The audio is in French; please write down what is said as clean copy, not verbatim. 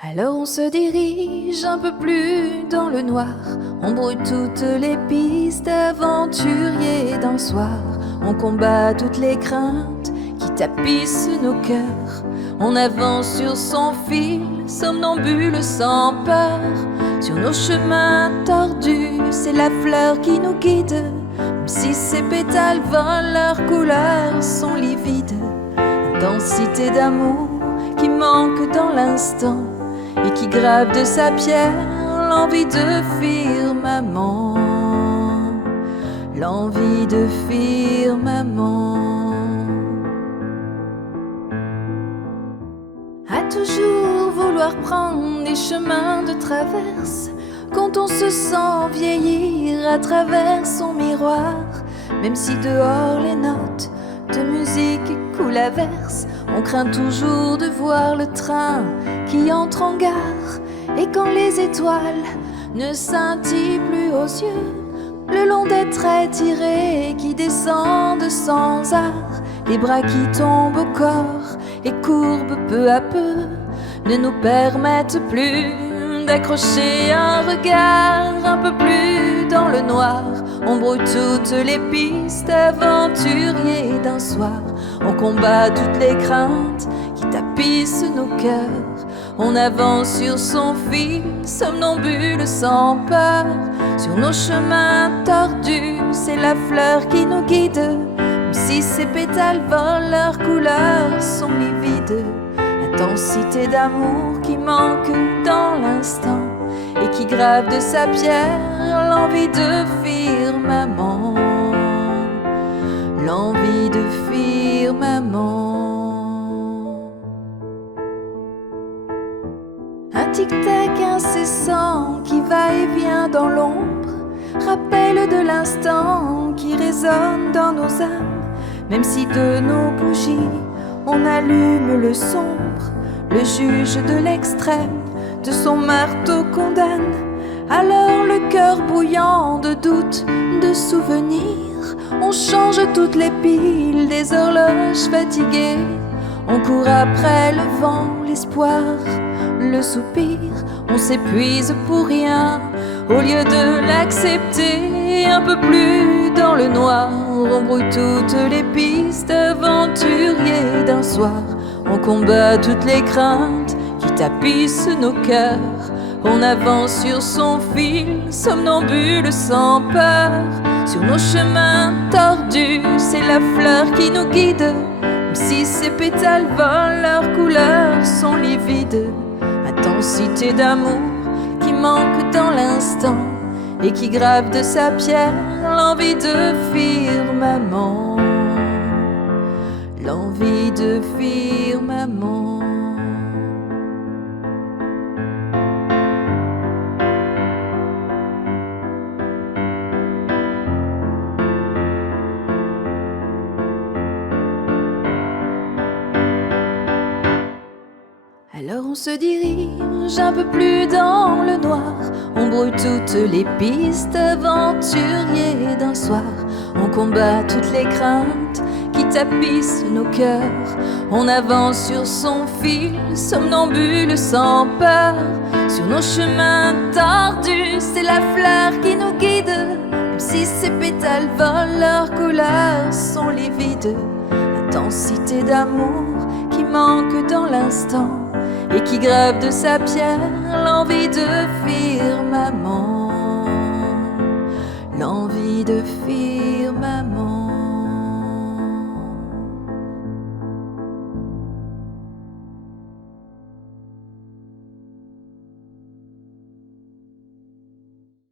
Alors on se dirige un peu plus dans le noir, on brouille toutes les pistes aventuriers d'un soir, on combat toutes les craintes qui tapissent nos cœurs, on avance sur son fil, somnambule sans peur, sur nos chemins tordus, c'est la fleur qui nous guide, même si ses pétales volent, leurs couleurs sont livides, intensité d'amour qui manque dans l'instant, et qui grave de sa pierre l'envie de firmament, l'envie de firmament. À toujours vouloir prendre des chemins de traverse, quand on se sent vieillir à travers son miroir, même si dehors les notes de musique coulent à verse, on craint toujours de voir le train qui entre en gare. Et quand les étoiles ne scintillent plus aux yeux, le long des traits tirés qui descendent sans art, les bras qui tombent au corps et courbent peu à peu, ne nous permettent plus d'accrocher un regard. Un peu plus dans le noir, on brouille toutes les pistes aventuriers d'un soir, on combat toutes les craintes qui tapissent nos cœurs, on avance sur son fil, somnambule sans peur, sur nos chemins tordus, c'est la fleur qui nous guide, même si ses pétales volent, leurs couleurs sont livides, intensité d'amour qui manque dans l'instant, et qui grave de sa pierre l'envie de firmament, l'envie de firmament. Un tic-tac incessant qui va et vient dans l'ombre, rappel de l'instant qui résonne dans nos âmes, même si de nos bougies on allume le sombre, le juge de l'extrême de son marteau condamne. Alors le cœur bouillant de doutes, de souvenirs, on change toutes les piles des horloges fatiguées, on court après le vent, l'espoir, le soupir, on s'épuise pour rien au lieu de l'accepter. Un peu plus dans le noir, on brouille toutes les pistes aventuriers d'un soir, on combat toutes les craintes qui tapissent nos cœurs, on avance sur son fil, somnambule sans peur, sur nos chemins tordus, c'est la fleur qui nous guide, même si ses pétales volent, leurs couleurs sont livides, intensité d'amour qui manque dans l'instant, et qui grave de sa pierre l'envie de firmament, l'envie de firmament. Alors on se dirige un peu plus dans le noir, on brouille toutes les pistes aventuriers d'un soir, on combat toutes les craintes qui tapissent nos cœurs, on avance sur son fil, somnambule sans peur, sur nos chemins tordus, c'est la fleur qui nous guide, même si ses pétales volent, leurs couleurs sont livides, intensité d'amour qui manque dans l'instant, et qui grave de sa pierre l'envie de firmament, l'envie de firmament.